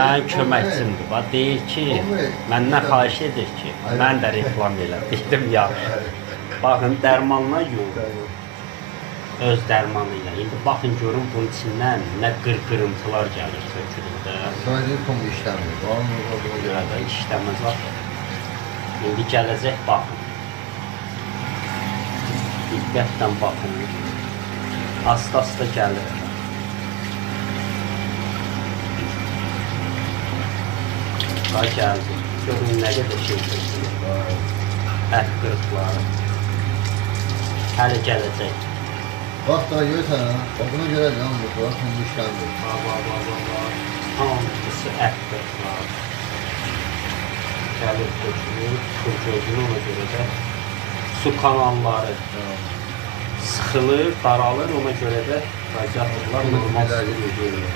Mənim köməkçimdir. Bax deyir ki, məndən xahiş edir ki, mən də reklam elə. Dedim yaxşı. Baxın dərmanla yox. Öz dərmanı ilə. İndi baxın görün bunun içindən nə qırqırıntılar gəlir tökülündə. Sadece kum işləmir. Buna görə də işləməz var. İndi gələcək baxın. Diqqətlə baxın. Asta-asta gəlir. Daha gəldi. Görün nə qədər şey tökülür. Ət qırıqları. Hələ gələcək. Bax da görsən, buna görə yanmır, kum işləmir. Hamısı ət qırıqları. Gəlir tökülür, su gözünü ona görə də su kanalları sıxılır, daralır, ona görə də radiatorlar normal görür.